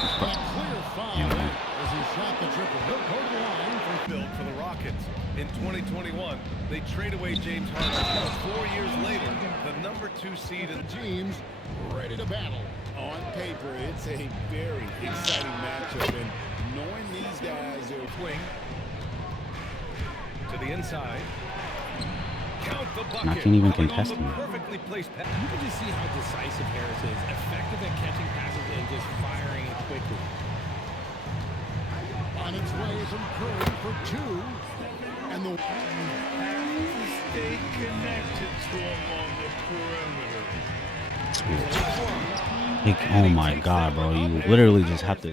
A clear foul as he shot the triple. He'll go to the line for the Rockets. In 2021, they trade away James Harden. 4 years later, the #2 seed in teams ready to battle. On paper, it's a very exciting matchup, and knowing these guys are swing to the inside. Count the bucket. I can't even contest him. Perfectly placed pass. You can just see how decisive Harris is, effective at catching passes and just firing it quickly. On its way from Curry for 2, and the stay connected to him on the perimeter. Like, oh my god, bro, you literally just have to.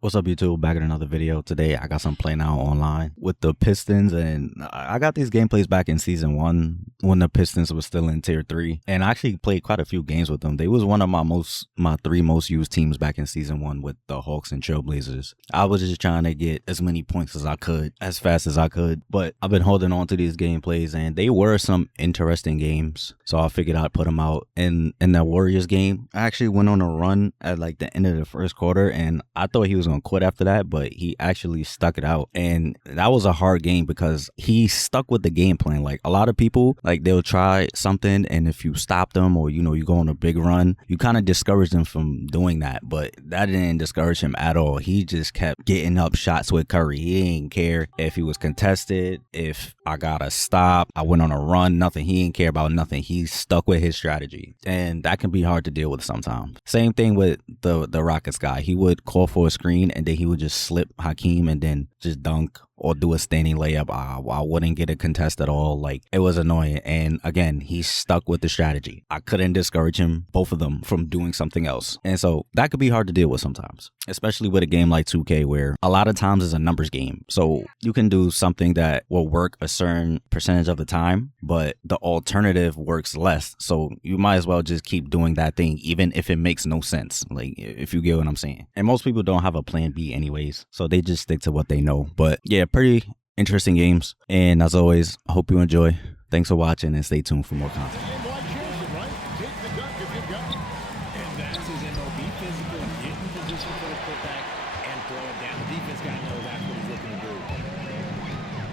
What's up, YouTube? Back in another video. Today I got some playing out online with the Pistons, and I got these gameplays back in season 1 when the Pistons was still in tier 3, and I actually played quite a few games with them. They was one of my 3 most used teams back in season 1 with the Hawks and Trailblazers. I was just trying to get as many points as I could, as fast as I could, but I've been holding on to these gameplays, and they were some interesting games, so I figured I'd put them out. In the Warriors game, I actually went on a run at like the end of the first quarter, and I thought he was gonna quit after that, but he actually stuck it out, and that was a hard game because he stuck with the game plan. Like, a lot of people, like, they'll try something, and if you stop them, or you go on a big run, you kind of discourage them from doing that, but that didn't discourage him at all. He just kept getting up shots with Curry. He didn't care if he was contested, if I gotta stop, I went on a run, nothing. He didn't care about nothing. He stuck with his strategy, and that can be hard to deal with sometimes. Same thing with the Rockets guy. He would call for a screen, and then he would just slip Hakeem and then just dunk or do a standing layup. I wouldn't get a contest at all. Like, it was annoying. And again, he stuck with the strategy. I couldn't discourage him, both of them, from doing something else. And so that could be hard to deal with sometimes, especially with a game like 2K, where a lot of times it's a numbers game. So you can do something that will work a certain percentage of the time, but the alternative works less. So you might as well just keep doing that thing, even if it makes no sense. Like, if you get what I'm saying. And most people don't have a plan B anyways, so they just stick to what they know. But yeah, pretty interesting games, and as always, I hope you enjoy. Thanks for watching, and stay tuned for more content.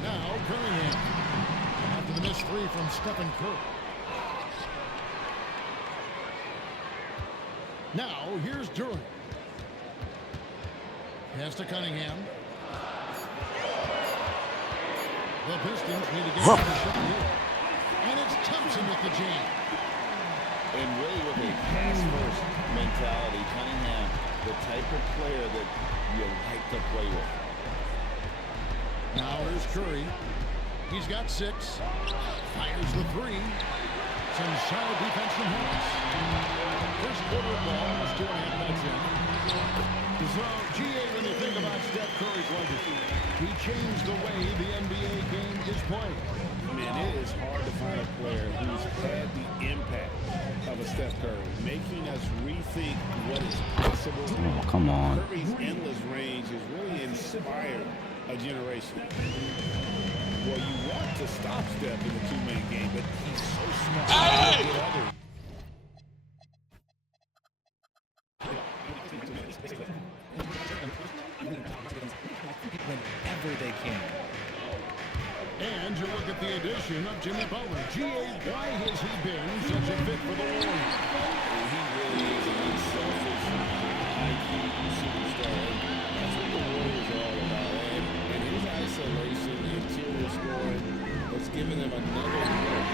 now Cunningham after the missed 3 from Stephen Curry. Now here's Durant. Pass to Cunningham. The Pistons need to get the shot here. And it's Thompson with the jam. And really with a pass-first mentality, Cunningham, the type of player that you like to play with. Now here's Curry. He's got 6. Fires the 3. Some solid defense from Harris. First quarter of ball, almost 2.5 minutes in. So, GA, when you think about Steph Curry's legacy, he changed the way the NBA game is played. Man, it is hard to find a player who's had the impact of a Steph Curry, making us rethink what is possible. Oh, come on. Curry's endless range has really inspired a generation. Well, you want to stop Steph in the 2-man game, but he's so smart. Hey! Whenever they can. And you look at the addition of Jimmy Butler. GA, why has he been such a fit for the Warriors? He really is an unselfish, high-key superstar. That's what the Warriors are all about. And his isolation, the interior scoring, has given them another look.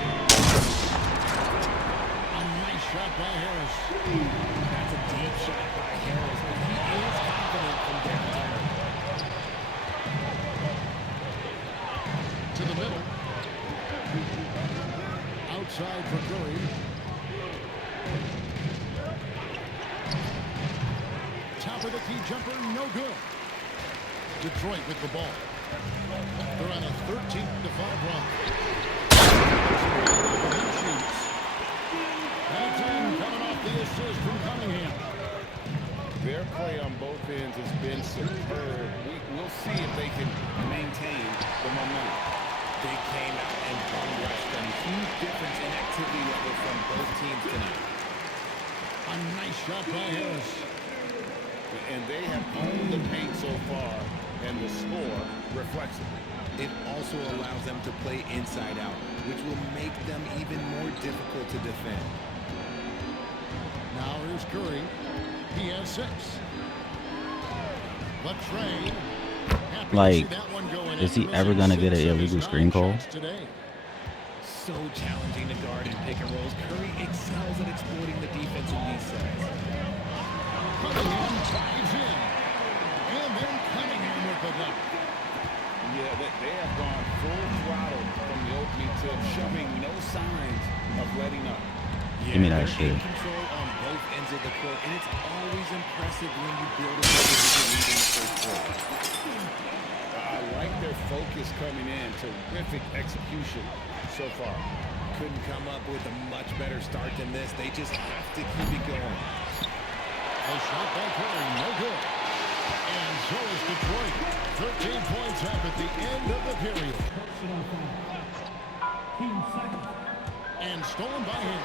A nice shot by Harris. That's a deep shot by Harris, but he is confident from downtown. To the middle. Outside for Curry. Top of the key jumper, no good. Detroit with the ball. They're on a 13-5 run. And coming off the assist from Cunningham. Their play on both ends has been superb. We'll see if they can maintain the momentum. They came out and bum-rushed them. Huge difference in activity level from both teams tonight. A nice shot by Harris. And they have owned the paint so far, and the score reflects it. It also allows them to play inside out, which will make them even more difficult to defend. Now here's Curry. He has 6. The trade. Like, is he ever gonna get an illegal screen call? So challenging to guard and pick and rolls. Curry excels at exploiting the defense in these sets. Cunningham drives in. And then Cunningham with the dunk. Yeah, they have gone full throttle from the opening tip, showing no signs of letting up. Yeah, Give me that shit. Control on both ends of the court, and it's always impressive when you build a lead in the first quarter. I like their focus coming in. Terrific execution so far. Couldn't come up with a much better start than this. They just have to keep it going. A shot by Curry, no good. And so is Detroit. 13 points up at the end of the period. And stolen by him.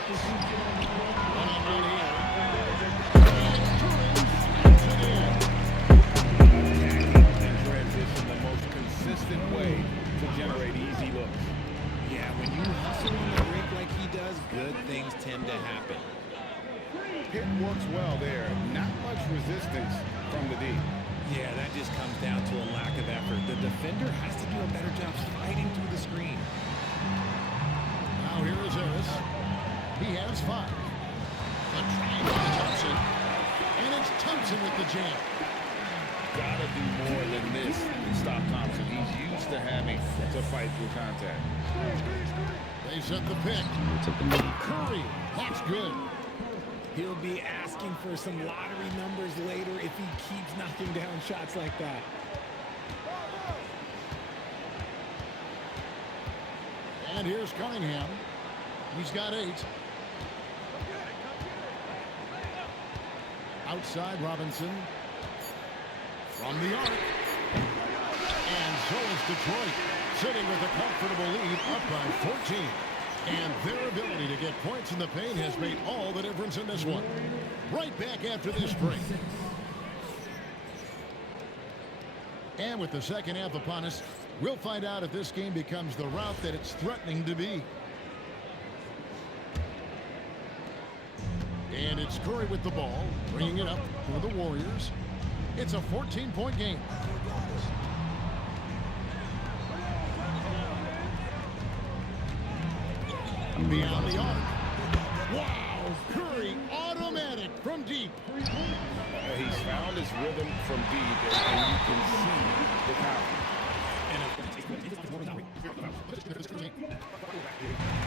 One-on-one here. And Curry slams it in. Attacking in transition, the most consistent way to generate easy looks. Yeah, when you hustle on the break like he does, good things tend to happen. Pitt works well there. Not much resistance from the D. Yeah, that just comes down to a lack of effort. The defender has to do a better job fighting through the screen. Now here is Harris. He has 5. The triangle to Thompson. And it's Thompson with the jam. Gotta do more than this to stop Thompson. He's used to having to fight through contact. They set the pick. Curry, that's good. He'll be asking for some lottery numbers later if he keeps knocking down shots like that. And here's Cunningham. He's got 8. Outside Robinson. From the arc. And so is Detroit, sitting with a comfortable lead up by 14. And their ability to get points in the paint has made all the difference in this one. Right back after this break. And with the second half upon us, we'll find out if this game becomes the route that it's threatening to be. And it's Curry with the ball, bringing it up for the Warriors. It's a 14-point game. Beyond the arc. Wow, Curry automatic from deep. He's found his rhythm from deep, and you can see the confidence.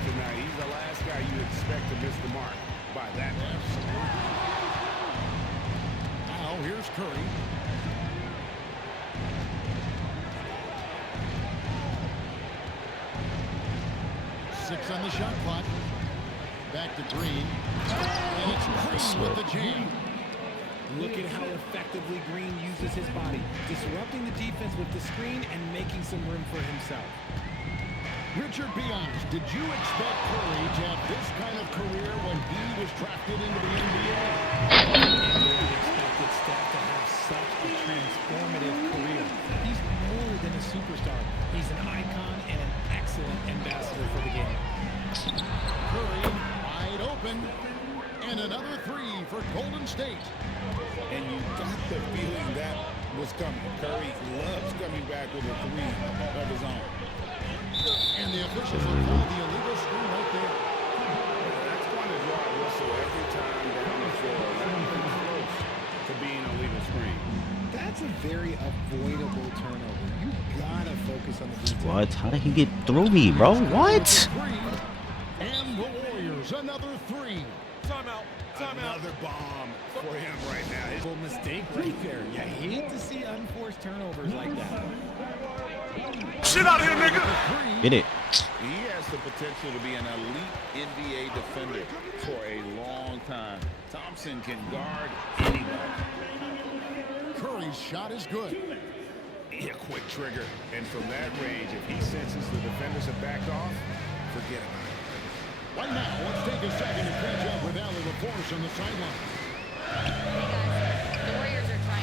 Tonight, he's the last guy you expect to miss the mark by that much. Now here's Curry. Six on the shot clock. Back to Green. And it's Green with the jam. Look at how effectively Green uses his body, disrupting the defense with the screen and making some room for himself. Richard, be honest, did you expect Curry to have this kind of career when he was drafted into the NBA? And really expected Steph to have such a transformative career. He's more than a superstar. He's an icon and an excellent ambassador for the game. Curry wide open. And another 3 for Golden State. And you got the feeling that was coming. Curry loves coming back with a 3 of his own. And the officials will call the illegal screen right there. That's going to draw a whistle every time down the floor. That's close to being a legal screen. That's a very avoidable turnover. You gotta focus on the details. What? How did he get through me, bro? What? And the Warriors, another 3. Timeout. Another bomb for him right now. Full mistake right there. You hate to see unforced turnovers like that. Shit out here, nigga. Get it. He has the potential to be an elite NBA defender for a long time. Thompson can guard anybody. Curry's shot is good. A quick trigger. And from that range, if he senses the defenders have backed off, forget about it. Right now, let's take a second to catch up with Allie LaForce on the sideline. Hey guys, the Warriors are trying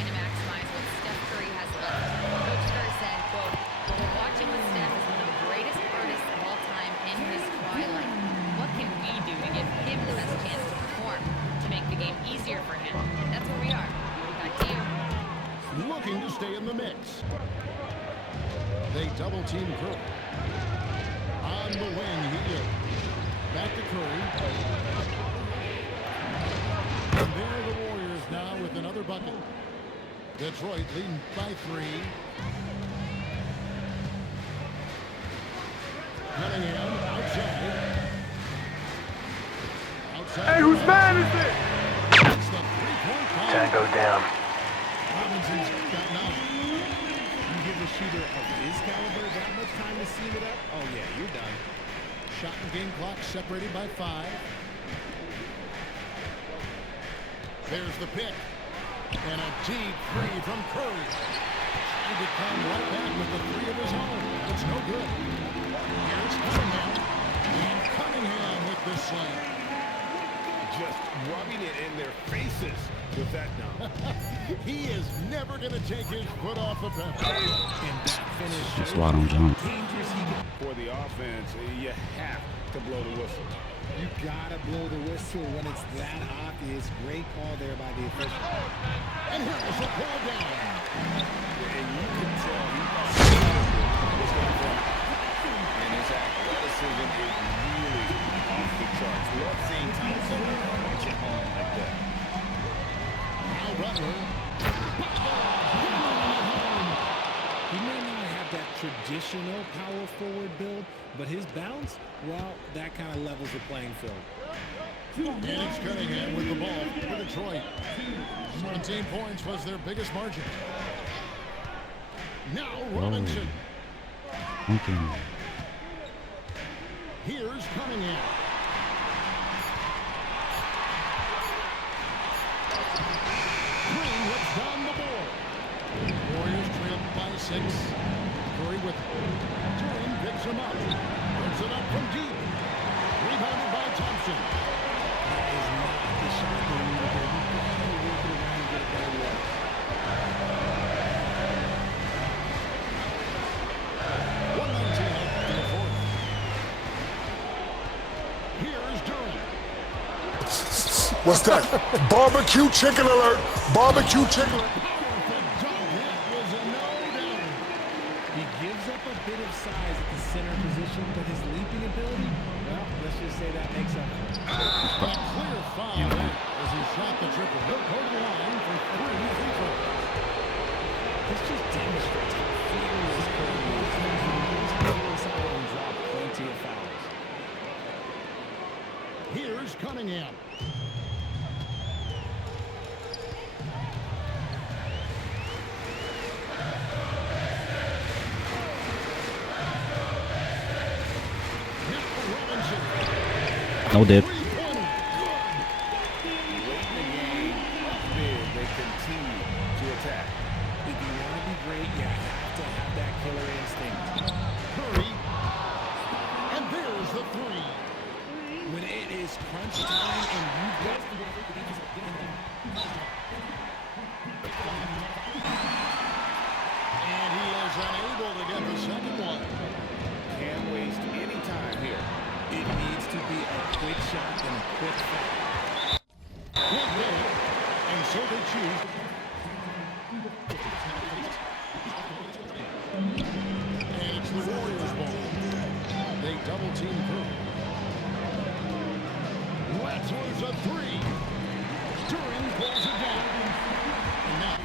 stay in the mix. They double team Curry. On the wing, he is. Back to Curry. And there are the Warriors now with another bucket. Detroit leading by 3. Cunningham outside. Hey, whose man is it? That's the three-point foul. Tango down. Robinson's got 9. You give a shooter of his caliber that much time to seam it up, oh yeah, you're done. Shot and game clock separated by 5. There's the pick. And a deep 3 from Curry. Trying to come right back with the 3 of his own. It's no good. Here's Cunningham. And Cunningham with the slam. Just rubbing it in their faces with that dunk. He is never going to take his foot off the pedal. And that finish That's why I don't jump. dangerous he can. For the offense, you have to blow the whistle. You gotta blow the whistle when it's that obvious. Great call there by the official. And here's the pull down. And you can tell he thought was going to fly. And his athleticism is really off the charts. Love seeing Thompson punch it home like that. Now Butler. He may not have that traditional power forward build, but his bounce, well, that kind of levels the playing field. And it's Cunningham with the ball for Detroit. 17 points was their biggest margin. Now Robinson. Okay. Here's Cunningham. Green whips down the board. Warriors trail by 6. Curry with Durham picks him up. Puts it up from deep. Rebounded by Thompson. That is not the shot they need to do. You gotta work it around and get it better look. 119 up in the 4th. Here's Durham. What's that? Barbecue chicken alert. Barbecue chicken alert. Perfect dunk. That was a no-doubter. He gives up a bit of size at the center position, but his leaping ability, well, let's just say that makes up for it. A clear foul there as he shot the triple. He'll go to the line for 3 free throws. This just demonstrates how fearless Curry is. He's fearless out and drop plenty of fouls. Here's Cunningham. Now Robinson. No dip. Three-pointer. Late in the game, big, they continue to attack. If you want to be great, you have to have that killer instinct. Curry. And there's the 3. When it is crunch time and you've got And he is unable to get the second one. Can't waste any time here. it needs to be a quick shot and a quick foul. Can't get it. And so they choose. And it's the Warriors' ball. They double team Curry. Wadsworth's a 3. Duran pulls it down. And now,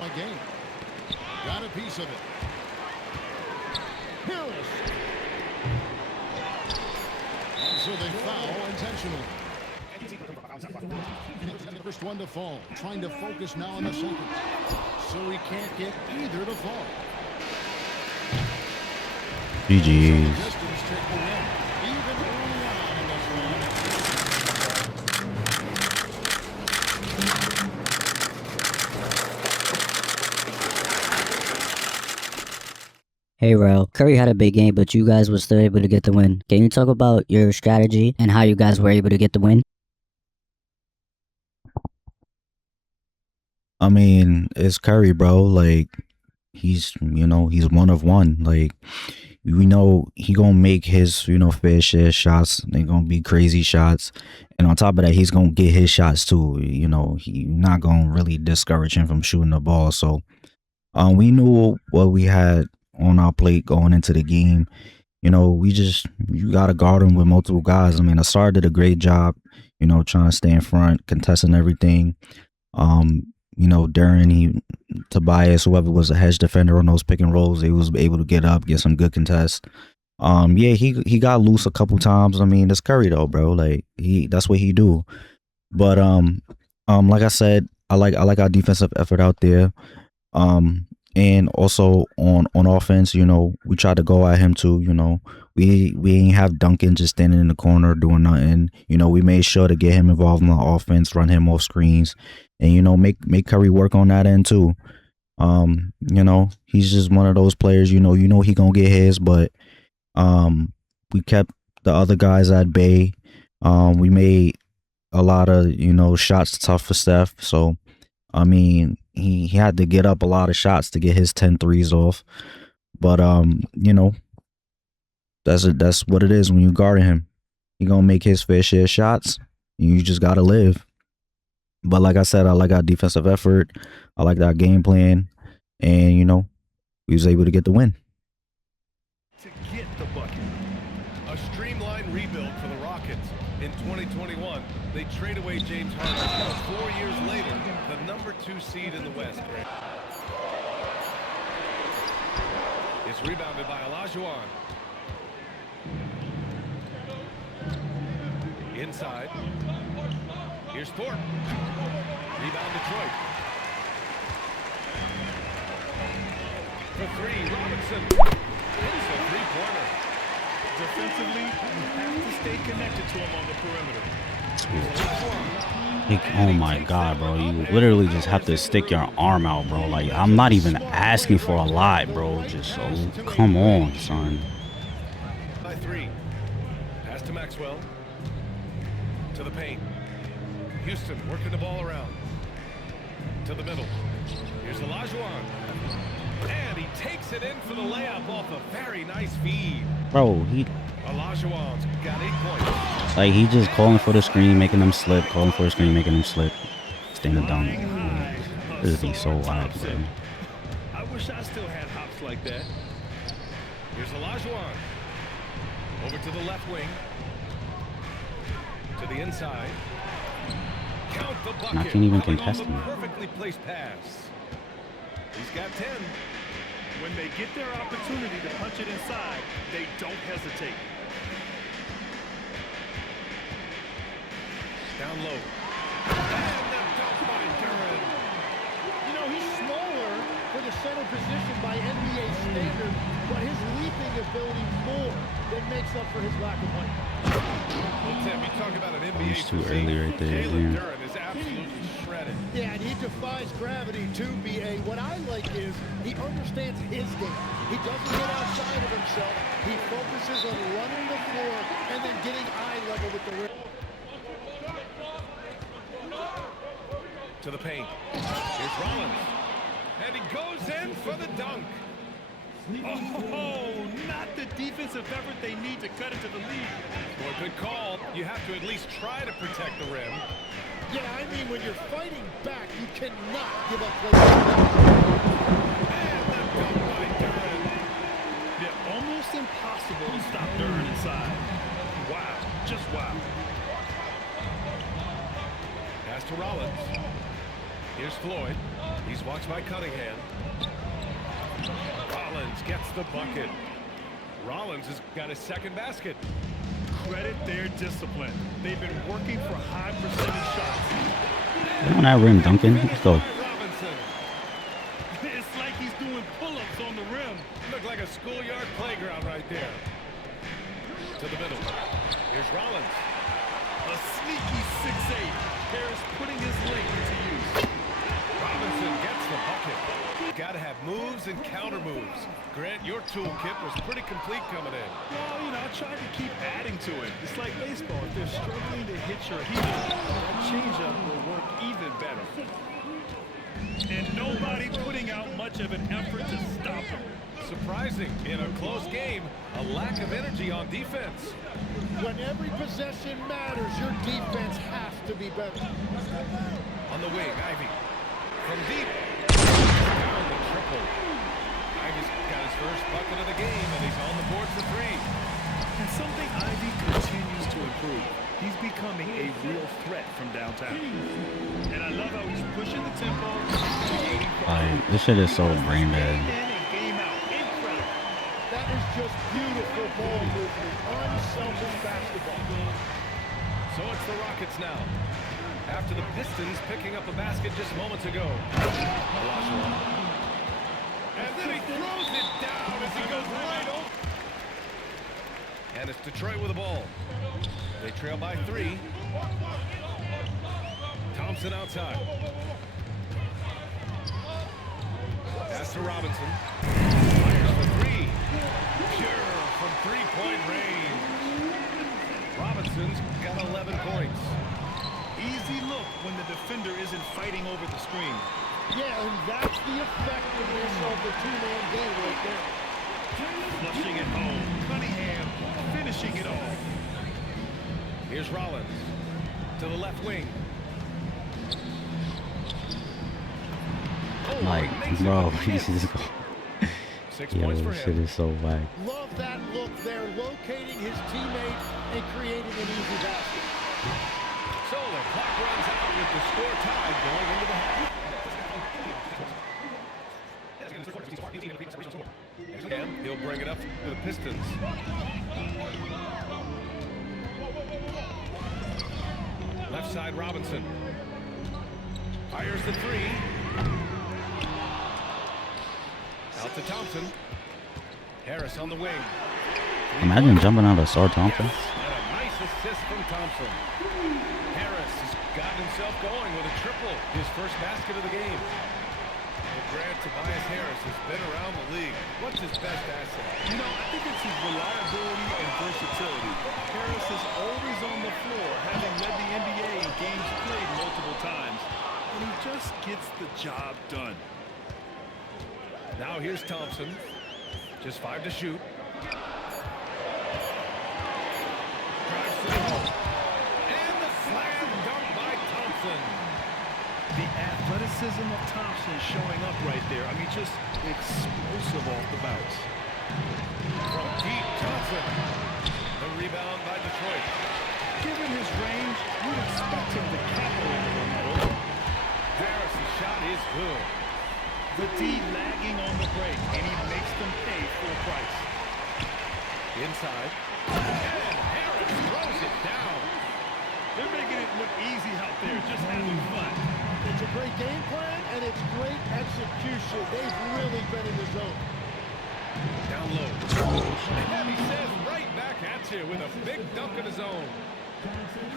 a game. Got a piece of it. Harris. And so they foul intentionally. First one to fall. Trying to focus now on the second. So he can't get either to fall. GG's. Pistons take the win. Even early on in this one. Hey Rel, Curry had a big game, but you guys were still able to get the win. Can you talk about your strategy and how you guys were able to get the win? I mean, it's Curry, bro. Like, he's one of one. Like, we know he gonna make his, you know, fair share of shots. They gonna be crazy shots, and on top of that, he's gonna get his shots too. You know, he not gonna really discourage him from shooting the ball. So, we knew what we had on our plate going into the game. You know, you gotta guard him with multiple guys. I mean, Asar did a great job. You know, trying to stay in front, contesting everything. You know, during Tobias, whoever was a hedge defender on those pick and rolls, he was able to get up, get some good contests. Yeah, he got loose a couple times. I mean, that's Curry though, bro. Like that's what he do. But like I said, I like our defensive effort out there. And also on offense, you know, we tried to go at him too. You know, we ain't have Duncan just standing in the corner doing nothing. You know, we made sure to get him involved in the offense, run him off screens, and you know, make Curry work on that end too. You know, he's just one of those players. You know he gonna get his, but we kept the other guys at bay. We made a lot of, you know, shots tough for Steph. So I mean, he had to get up a lot of shots to get his 10 threes off. But you know, that's what it is when you guarding him. He gonna make his fair share of shots. You just gotta live. But like I said, I like our defensive effort. I like our game plan, and you know, we was able to get the win. To get the bucket. A streamlined rebuild for the Rockets. In 2021, they trade away James Harden. 4 years later, the number 2 seed in the West. It's rebounded by Olajuwon. Inside. Here's Thorpe. Rebound Detroit. For 3, Robinson. It's a 3-pointer. Defensively, you have to stay connected to him on the perimeter. Like, oh my God, bro. You literally just have to stick your arm out, bro. Like, I'm not even asking for a lot, bro. Just, come on, son. By 3. Pass to Maxwell. To the paint. Houston working the ball around. To the middle. Here's Olajuwon. And he takes it in for the layup off a very nice feed. Bro, Olajuwon's got 8 points. like, he just calling for the screen, making them slip, calling for the screen, making them slip. Standing down. This would be so wild, bro. I wish I still had hops like that. Here's Olajuwon. Over to the left wing. To the inside. Count the bucket. And I can't even contest him. Perfectly placed pass. He's got 10. When they get their opportunity to punch it inside, they don't hesitate. Down low. And the dunk by Duran. You know, he's smaller for the center position by NBA standards, but his leaping ability more than makes up for his lack of height. Well, Tim, you talk about an NBA It's too physique. early right there, Jalen yeah. Duran is absolutely shredded. Yeah, and he defies gravity too, B.A. What I like is he understands his game. He doesn't get outside of himself. He focuses on running the floor and then getting eye level with the rim. To the paint. Here's Rollins. And he goes in for the dunk. Oh, not the defensive effort they need to cut into the lead. Boy, good call. You have to at least try to protect the rim. Yeah, I mean, when you're fighting back, you cannot give up plays like that. And the dunk by Duran. Yeah, almost impossible to stop Duran inside. Wow, just wow. Pass to Rollins. Here's Floyd. He's watched by Cunningham. Rollins gets the bucket. Rollins has got his second basket. Credit their discipline. They've been working for high percentage shots. On that rim, Duncan. Let's go. Robinson. It's like he's doing pull-ups on the rim. Looked like a schoolyard playground right there. To the middle. Here's Rollins. A sneaky 6'8". Harris putting his length to use. Robinson gets the bucket. Got to have moves and counter moves. Grant, your toolkit was pretty complete coming in. Well, you know, I tried to keep adding to it. It's like baseball. If they're struggling to hit your heater, that changeup will work even better. And nobody putting out much of an effort to stop him. Surprising in a close game, a lack of energy on defense. When every possession matters, your defense has to be better. On the wing, Ivy. From deep. Down the triple. Ivy's got his first bucket of the game, and he's on the board for 3. And something Ivy continues to improve. He's becoming a real threat from downtown. And I love how he's pushing the tempo. Like, this shit is so brain dead. That is just beautiful ball movement, unselfish basketball. So it's the Rockets now. After the Pistons picking up a basket just moments ago. And then he throws it down as he goes right over. And it's Detroit with the ball. They trail by 3. Thompson outside. Pass to Robinson. Fires for 3. Pure from 3-point range. Robinson's got 11 points. Easy look when the defender isn't fighting over the screen. Yeah, and that's the effectiveness of the two-man game right there. Flushing it home. Cunningham finishing it off. Here's Rollins to the left wing. Like, bro, he's just 6 yo, points for this shit him. is so whack. Love that look there, locating his teammate and creating an easy basket. So the clock runs out with the score tied going into the half. And he'll bring it up to the Pistons. Left side Robinson. Fires the 3. Out to Thompson. Harris on the wing. Imagine jumping out of Star Thompson. Yes, and a nice assist from Thompson. Harris has gotten himself going with a triple, his first basket of the game. Well, Grant, Tobias Harris has been around the league. What's his best asset? You know, I think it's his reliability and versatility. Harris is always on the floor, having led the NBA in games played multiple times. And he just gets the job done. Now here's Thompson. Just 5 to shoot. Drives to the hoop. And the slam dunk by Thompson. The athleticism of Thompson showing up right there. I mean, just explosive off the bounce. From deep, Thompson. The rebound by Detroit. Given his range, you'd expect him to capitalize on that over. Harris' shot is good. The D lagging on the break, and he makes them pay full price. Inside. And Harris throws it down. They're making it look easy out there, just having fun. It's a great game plan, and it's great execution. They've really been in the zone. Down low. And he says right back at you with a big dunk of his own.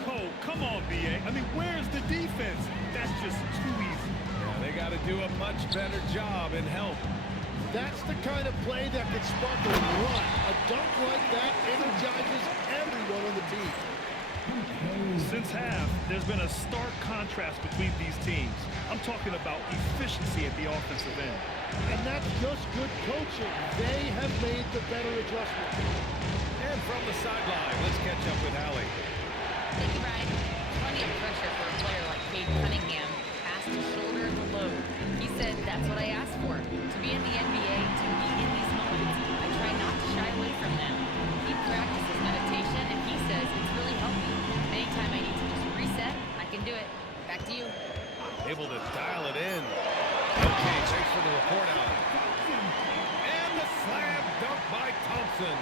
Oh, come on, B.A. I mean, where's the defense? That's just too easy. Yeah, they got to do a much better job and help. That's the kind of play that could spark a run. A dunk like that energizes everyone on the team. Since half, there's been a stark contrast between these teams. I'm talking about efficiency at the offensive end. And that's just good coaching. They have made the better adjustment. And from the sideline, let's catch up with Allie. Thank you, Brian. Plenty of pressure for a player like Cade Cunningham. Asked to shoulder the load. He said, that's what I asked for. To be in the NBA, to be in these moments. I try not to shy away from them. He practices meditation, and he says it's really helped me. Anytime I need to just reset, I can do it. Back to you. Able to dial it in. Okay, thanks for the report, Allie. And the slam dunk by Thompson.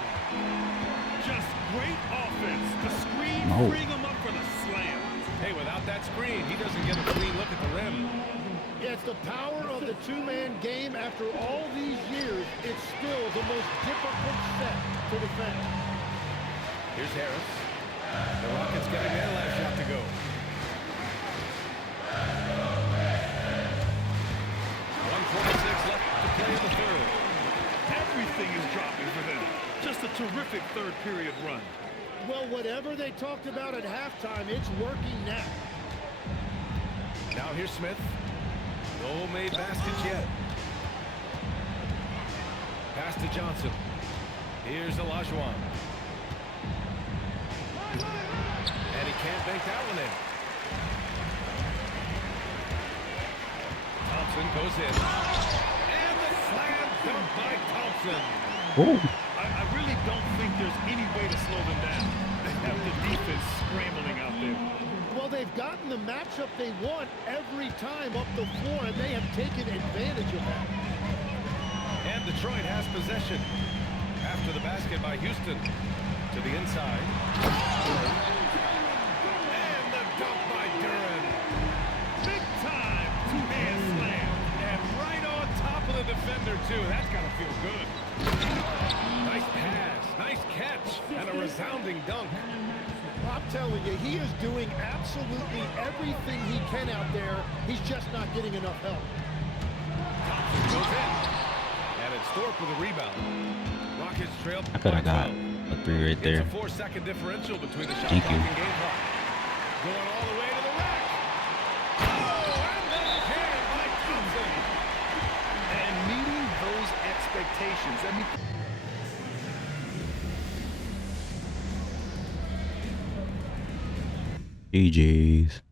Just great offense. The screen freeing him up for the slam. Hey, without that screen, he doesn't get a clean look at the rim. Yeah, it's the power of the two-man game. After all these years, it's still the most difficult set to defend. Here's Harris. The Rockets getting their last shot to go. 1:46 left to play in the third. Everything is dropping for them. Just a terrific third period run. Well, whatever they talked about at halftime, it's working now. Now here's Smith. No made baskets yet. Pass to Johnson. Here's Olajuwon. And he can't bank that one in. Thompson goes in. And the slam dunk by Thompson. I really don't think there's any way to slow them down. They have the defense scrambling out there. Well, they've gotten the matchup they want every time up the floor, and they have taken advantage of that. And Detroit has possession. After the basket by Houston. To the inside. And the dunk by Duran. Big time two-hand slam. And right on top of the defender, too. That's got to feel good. Nice pass. Nice catch. And a resounding dunk. I'm telling you, he is doing absolutely everything he can out there. He's just not getting enough help. Thompson goes in. And it's Thorpe with a rebound. Rockets trail. I could have got a 3 right there. It's a 4-second differential between the shot Thank clock you. and game clock. Going all the way to the rack. Oh, and the hand by Thompson. And meeting those expectations. I mean, GG's.